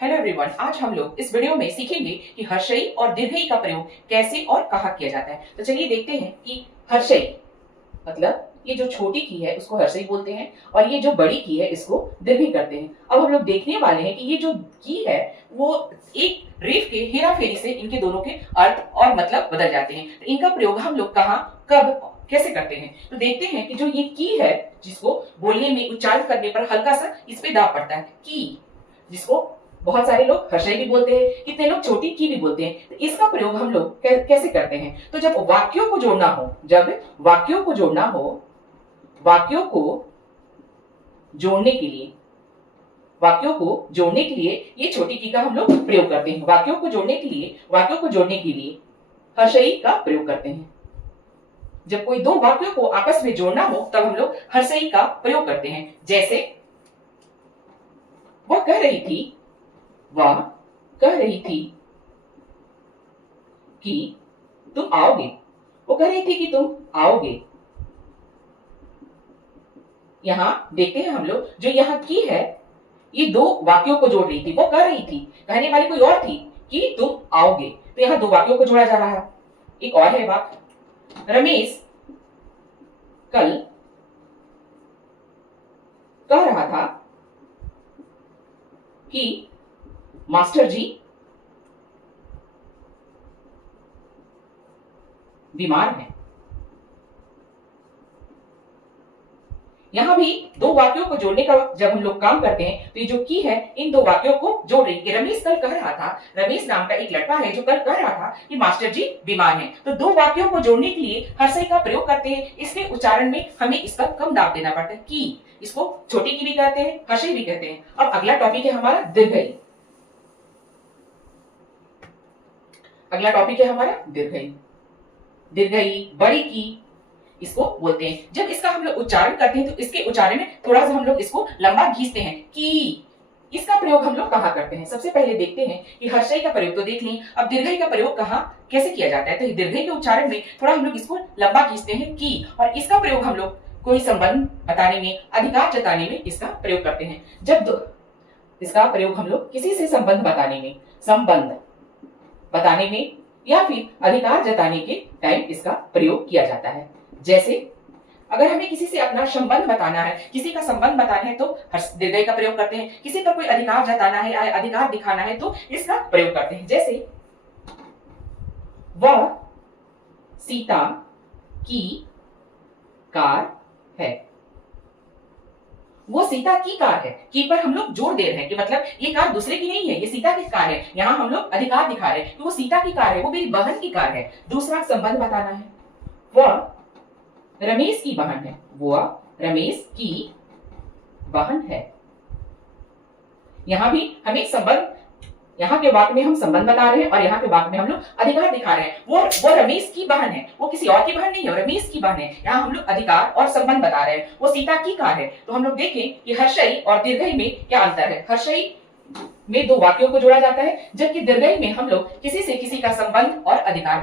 Hello everyone, आज हम लोग इस वीडियो में सीखेंगे कि हर्षई और दीर्घई का प्रयोग कैसे और कहाँ किया जाता है। तो चलिए देखते हैं कि हर्षई मतलब ये जो छोटी की है उसको हर्षई बोलते हैं और ये जो बड़ी की है इसको दीर्घई करते हैं। अब हम लोग देखने वाले हैं कि ये जो की है वो एक रेफ के हेरा फेरी से इनके दोनों के अर्थ और मतलब बदल जाते हैं। तो इनका प्रयोग हम लोग कहाँ, कब, कैसे करते हैं। तो देखते हैं कि जो ये की है जिसको बोलने में उच्चारण करने पर हल्का सा इस पे दाब पड़ता है, की, जिसको बहुत सारे लोग हर्षई भी बोलते हैं, कितने लोग छोटी की भी बोलते हैं। तो इसका प्रयोग हम लोग कैसे करते हैं। तो जब वाक्यों को जोड़ना हो, वाक्यों को जोड़ने के लिए ये छोटी की का हम लोग प्रयोग करते हैं। वाक्यों को जोड़ने के लिए हर्षई का प्रयोग करते हैं। जब कोई दो वाक्यों को आपस में जोड़ना हो तब हम लोग हर्षई का प्रयोग करते हैं। जैसे वह कह रही थी कि तुम आओगे। वो कह रही थी कि तुम आओगे। यहां देखते हैं हम लोग, जो यहां की है ये दो वाक्यों को जोड़ रही थी। वो कह रही थी, कहने वाली कोई और थी कि तुम आओगे, तो यहां दो वाक्यों को जोड़ा जा रहा है। एक और है वाक्य, रमेश कल कह रहा था कि मास्टर जी बीमार हैं। यहां भी दो वाक्यों को जोड़ने का जब हम लोग काम करते हैं तो ये जो की है इन दो वाक्यों को जोड़ रही है। रमेश कल कह रहा था, रमेश नाम का एक लड़का है जो कल कह रहा था कि मास्टर जी बीमार हैं। तो दो वाक्यों को जोड़ने के लिए हर्षई का प्रयोग करते हैं। इसके उच्चारण में हमें इसका कम दाब देना पड़ता है। की, इसको छोटी की भी कहते हैं, हर्षई भी कहते हैं। अब अगला टॉपिक है हमारा दीर्घई। दीर्घई बड़ी की इसको बोलते हैं। जब इसका हम लोग उच्चारण करते हैं तो इसके उच्चारण में थोड़ा सा हम लोग इसको लंबा खींचते हैं। की, इसका प्रयोग हम लोग कहाँ करते हैं। सबसे पहले देखते हैं कि हर्षई का प्रयोग तो देख लें, अब दीर्घई का प्रयोग कहाँ कैसे किया जाता है। तो दीर्घई के उच्चारण में थोड़ा हम लोग इसको लंबा खींचते हैं की, और इसका प्रयोग हम लोग कोई संबंध बताने में, अधिकार जताने में इसका प्रयोग करते हैं। इसका प्रयोग हम लोग किसी से संबंध बताने में या फिर अधिकार जताने के टाइम इसका प्रयोग किया जाता है। जैसे अगर हमें किसी से अपना संबंध बताना है, किसी का संबंध बताना है तो दीर्घई का प्रयोग करते हैं। किसी पर कोई अधिकार जताना है या अधिकार दिखाना है तो इसका प्रयोग करते हैं। जैसे वह सीता की कार है। वो सीता की कार है। की पर हम लोग जोर दे रहे हैं कि मतलब ये कार दूसरे की नहीं है, ये सीता की कार है। यहाँ हम लोग अधिकार दिखा रहे हैं कि वो सीता की कार है, वो मेरी बहन की कार है। दूसरा संबंध बताना है, वह रमेश की बहन है। यहाँ भी हमें संबंध, यहाँ के वाक्य में हम संबंध बता रहे हैं और यहाँ के वाक्य में हम लोग अधिकार दिखा रहे हैं। वो रमेश की बहन है, वो किसी और की बहन नहीं है, रमेश की बहन है। यहाँ हम लोग अधिकार और संबंध बता रहे हैं। वो सीता की कार है। तो हम लोग देखें कि हर्षई और दीर्घई में क्या अंतर है। हर्षई में दो वाक्यों को जोड़ा जाता है, जबकि दीर्घई में हम लोग किसी से किसी का संबंध और अधिकार